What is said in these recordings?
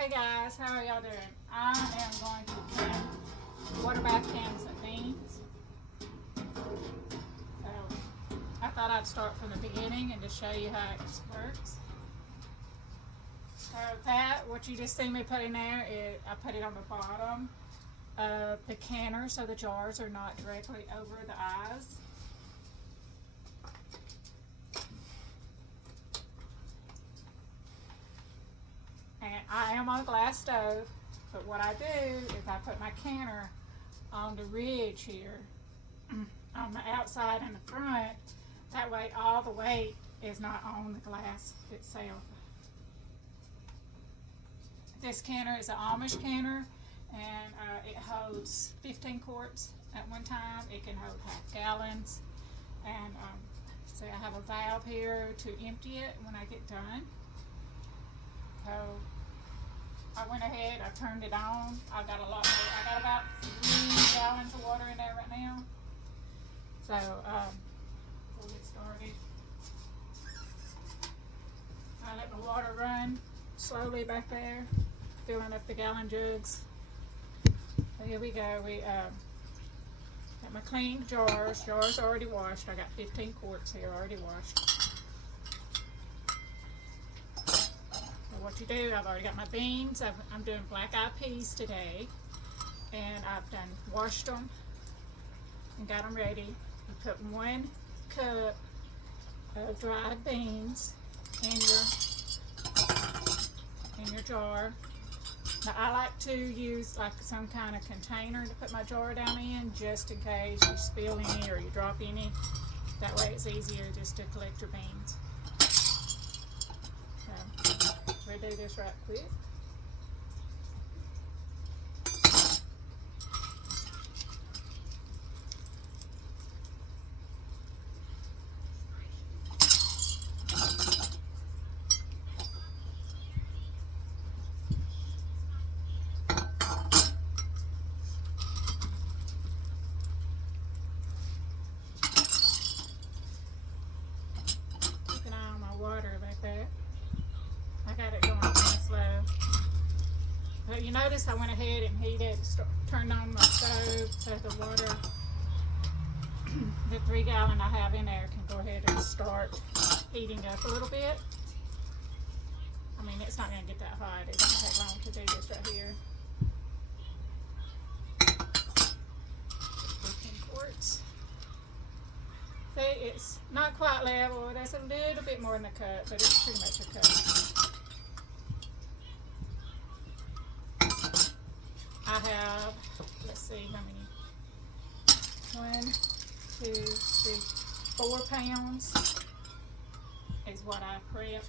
Hey guys, how are y'all doing? I am going to can Waterbath cans of beans. So I thought I'd start from the beginning and just show you how it works. So what you just see me put in there is I put it on the bottom of the canner so the jars are not directly over the eyes. And I am on a glass stove, but what I do is I put my canner on the ridge here, on the outside and the front. That way all the weight is not on the glass itself. This canner is an Amish canner, and it holds 15 quarts at one time. It can hold half gallons. And so I have a valve here to empty it when I get done. So I went ahead, I turned it on. I got a lot more. I got about 3 gallons of water in there right now. So we'll get started. I let my water run slowly back there, filling up the gallon jugs. So here we go. We got my clean jars. Jars already washed. I got 15 quarts here already washed. What you do, I've already got my beans. I'm doing black-eyed peas today, and I've washed them and got them ready. You put 1 cup of dried beans in your jar. Now I like to use like some kind of container to put my jar down in, just in case you spill any or you drop any. That way it's easier just to collect your beans. We'll do this right quick. Keep an eye on my water back there. I got it going kind of slow. But you notice I went ahead and turned on my stove so the water, the 3 gallon I have in there, can go ahead and start heating up a little bit. I mean, it's not going to get that hot. It doesn't take long to do this right here. 15 quarts. See, it's not quite level. There's a little bit more in the cup, but it's pretty much a cup. I have, let's see how many, 1, 2, 3, 4 pounds is what I prepped.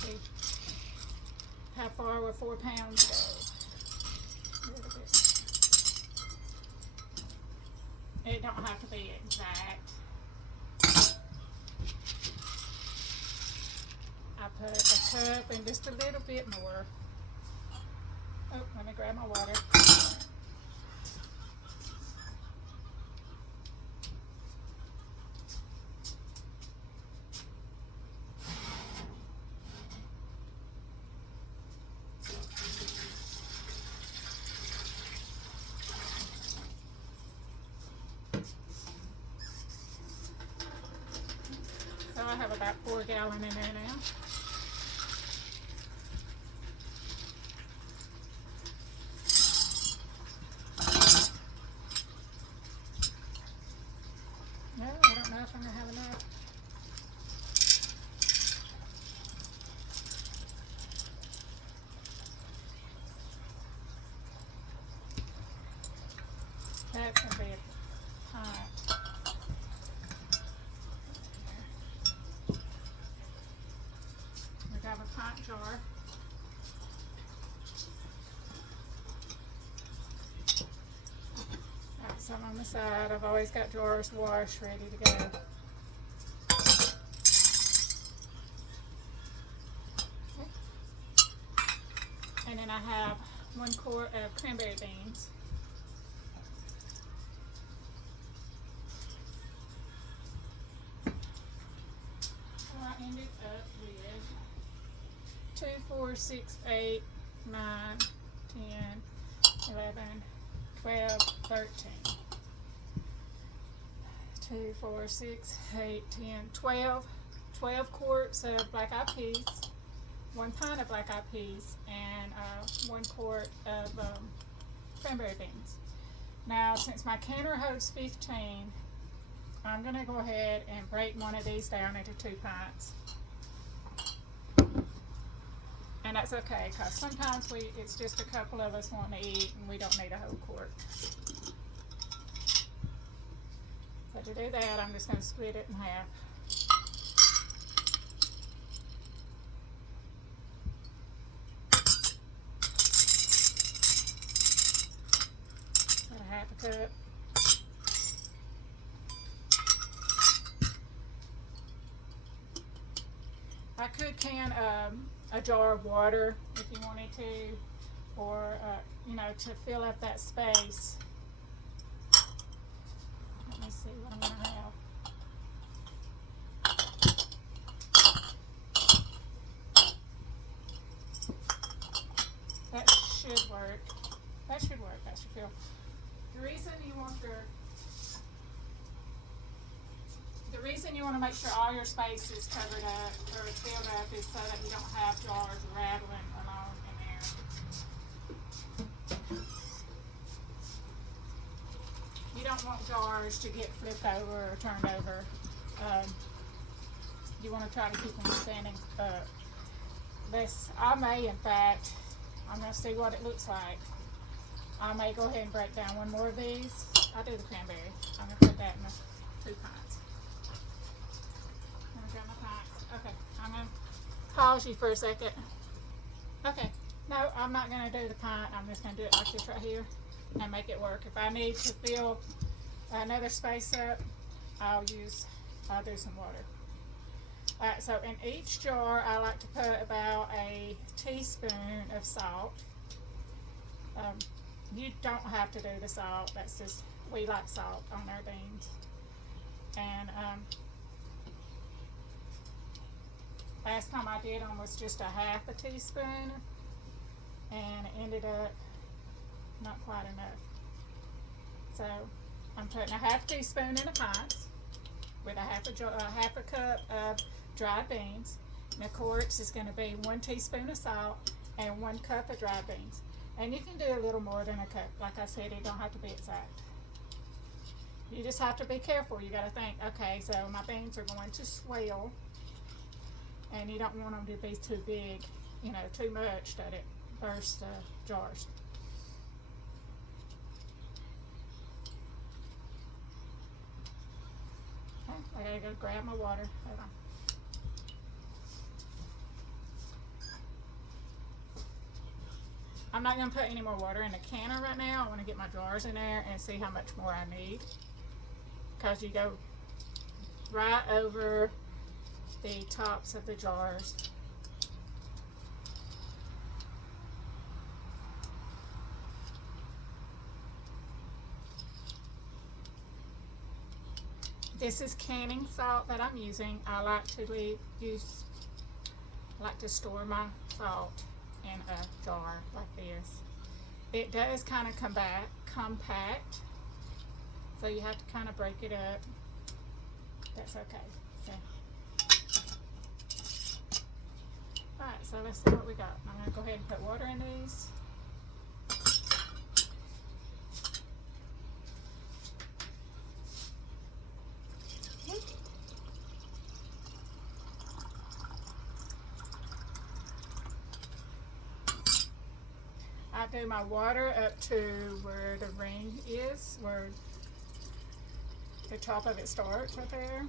See how far will 4 pounds go? A little bit. It don't have to be exact. I put a cup and just a little bit more. Oh, let me grab my water. So I have about 4 gallons in there now. No, I don't know if I'm going to have enough. That's going to be a pint. We have a pint jar. Got some on the side. I've always got jars washed, ready to go. And then I have 1 quart of cranberry beans. up with 2, 4, 6, 8, 9, 10, 11, 12, 13. 2, 4, 6, 8, 10, 12. 12 quarts of black eyed peas, 1 pint of black eyed peas, and 1 quart of cranberry beans. Now, since my canner holds 15, I'm going to go ahead and break one of these down into 2 pints. And that's okay, because sometimes it's just a couple of us want to eat and we don't need a whole quart. So to do that, I'm just going to split it in half. About a half a cup. I could can a jar of water if you wanted to, or you know, to fill up that space. Let me see what I'm going to have. That should work. That should work. That should fill. The reason you want to make sure all your space is covered up or filled up is so that you don't have jars rattling along in there. You don't want jars to get flipped over or turned over. You want to try to keep them standing up. I may, in fact, I'm going to see what it looks like. I may go ahead and break down one more of these. I'll do the cranberry. I'm going to put that in the 2 pints. Okay, I'm going to pause you for a second. Okay, no, I'm not going to do the pint. I'm just going to do it like this right here and make it work. If I need to fill another space up, I'll do some water. Alright, so in each jar, I like to put about a teaspoon of salt. You don't have to do the salt. That's just, we like salt on our beans. And last time I did them was just a half a teaspoon, and it ended up not quite enough. So I'm putting a half teaspoon in a pint with a half a cup of dried beans. And of course, it's going to be 1 teaspoon of salt and 1 cup of dried beans. And you can do a little more than a cup. Like I said, it don't have to be exact. You just have to be careful. You got to think, okay, so my beans are going to swell, and you don't want them to be too big, you know, too much that it bursts the jars. Okay, I gotta go grab my water. Hold on. I'm not going to put any more water in the canner right now. I want to get my jars in there and see how much more I need. Because you go right over the tops of the jars. This is canning salt that I'm using. I like to store my salt in a jar like this. It does kind of compact, so you have to kind of break it up. That's okay. Alright, so let's see what we got. I'm going to go ahead and put water in these. I do my water up to where the ring is, where the top of it starts right there.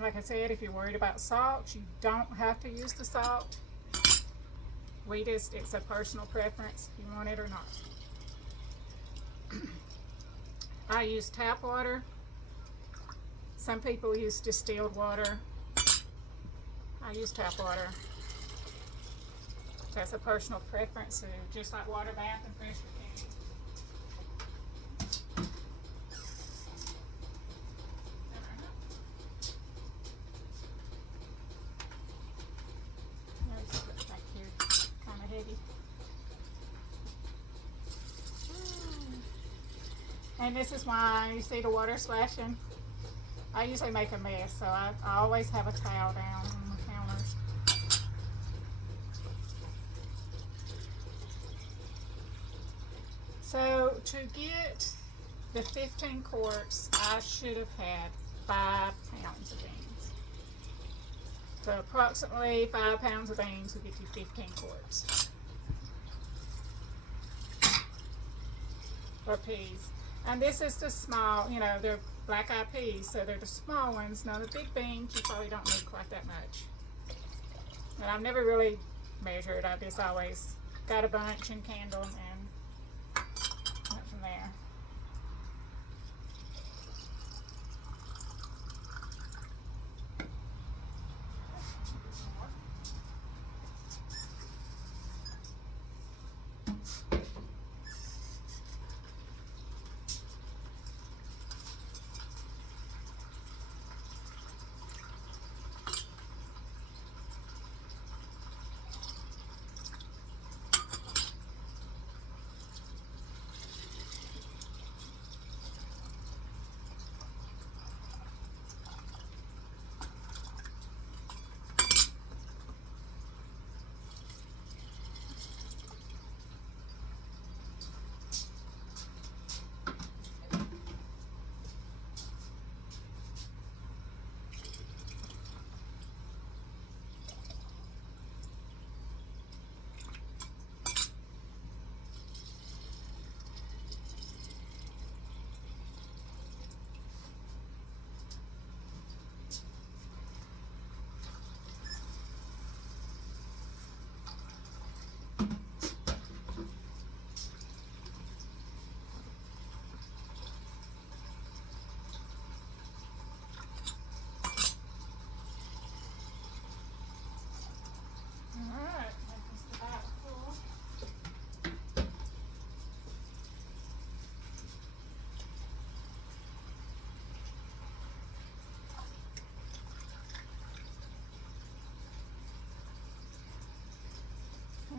Like I said, if you're worried about salt, you don't have to use the salt. It's a personal preference if you want it or not. I use tap water. Some people use distilled water. I use tap water. That's a personal preference, so just like water bath and pressure candy. Back here, kind of heavy. And this is why you see the water splashing. I usually make a mess, so I always have a towel down on the counters. So to get the 15 quarts, I should have had 5 pounds of beans. So approximately 5 pounds of beans will get you 15 quarts. Or peas. And this is the small, you know, they're black-eye peas, so they're the small ones. Now the big beans, you probably don't need quite that much. And I've never really measured. I just always got a bunch and candle and went from there.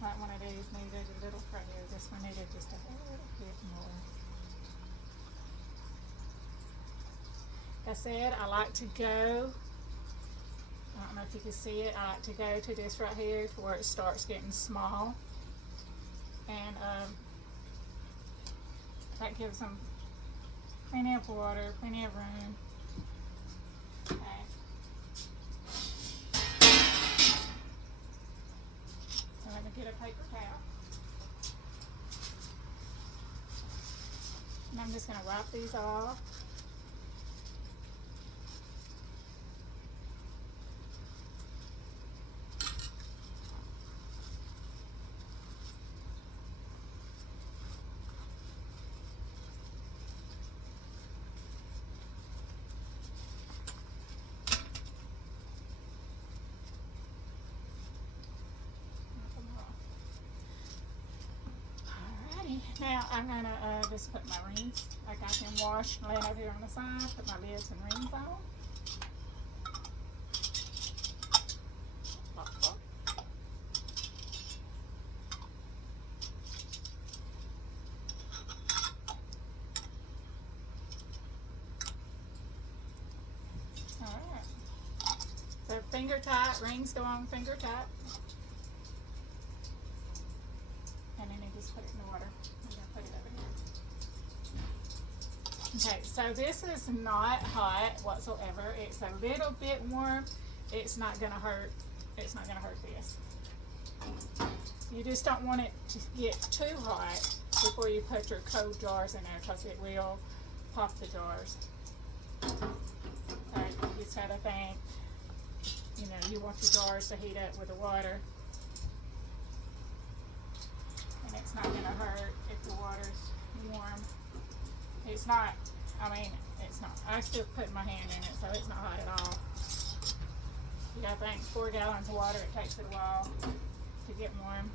Like one of these needed a little further. This one needed just a little bit more. Like I said, I like to go, I don't know if you can see it, I like to go to this right here to where it starts getting small. And that gives them plenty of water, plenty of room. Okay. Let me get a paper towel. And I'm just going to wipe these off. Now I'm going to just put my rings, like I can wash and lay it over here on the side, put my lids and rings on. Alright, so finger tight, rings go on finger tight. And then you just put it in the water. Okay, so this is not hot whatsoever. It's a little bit warm. It's not gonna hurt. It's not gonna hurt this. You just don't want it to get too hot before you put your cold jars in there, because it will pop the jars. Alright, you just gotta think, you know, you want your jars to heat up with the water. And it's not gonna hurt if the water's warm. It's not, I mean, it's not. I still put my hand in it, so it's not hot at all. You gotta think, 4 gallons of water, it takes it a while. to get warm.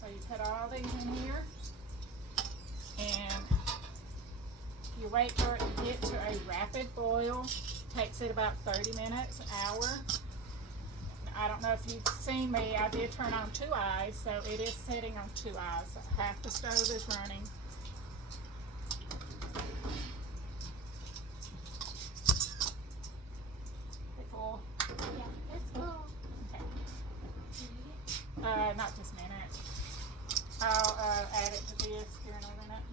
So you put all these in here, and you wait for it to get to a rapid boil. Takes it about 30 minutes, an hour. I don't know if you've seen me, I did turn on 2 eyes, so it is setting on 2 eyes. So half the stove is running. Is it full? Yeah, it's full. Okay. Not this minute. I'll add it to this here in a minute.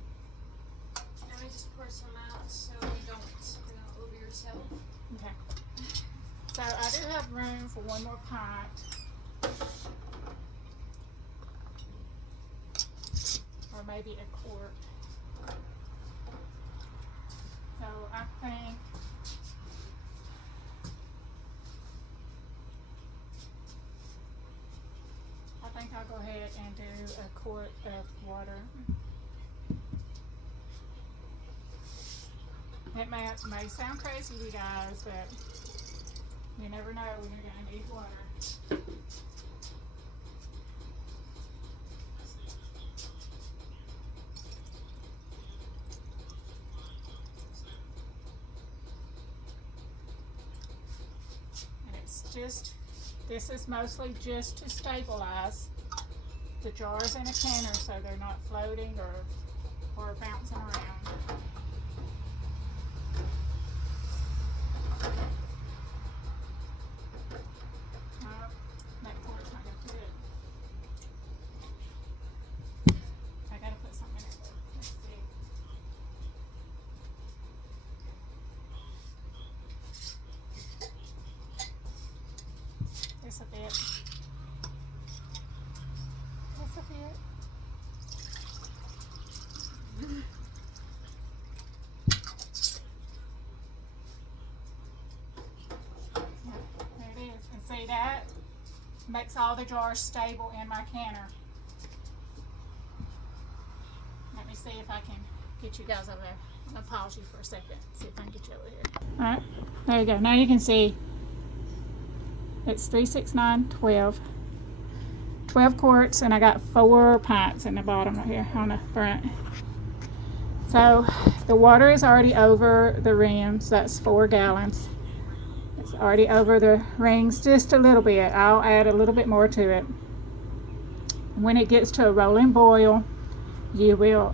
Let me just pour some out so you don't spill over yourself. Okay. So I do have room for one more pint. Or maybe a quart. So I think I'll go ahead and do a quart of water. It may sound crazy to you guys, but you never know when you're going to need water. And it's just, this is mostly just to stabilize the jars in a canner so they're not floating or bouncing around. Just a bit. Just a bit. There it is. And see, that makes all the jars stable in my canner. Let me see if I can get you guys over there. I'm going to pause you for a second. See if I can get you over here. Alright, there you go. Now you can see it's 3, 6, 9, 12. 12 quarts, and I got 4 pints in the bottom right here on the front. So the water is already over the rims. That's 4 gallons. It's already over the rings just a little bit. I'll add a little bit more to it. When it gets to a rolling boil, you will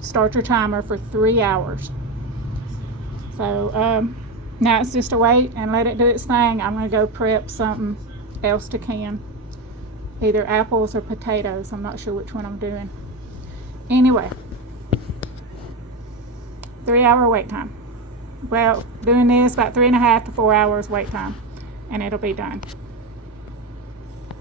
start your timer for 3 hours. So now it's just a wait and let it do its thing. I'm going to go prep something else to can. Either apples or potatoes. I'm not sure which one I'm doing. Anyway, 3 hour wait time. Well, doing this about 3.5 to 4 hours wait time, and it'll be done.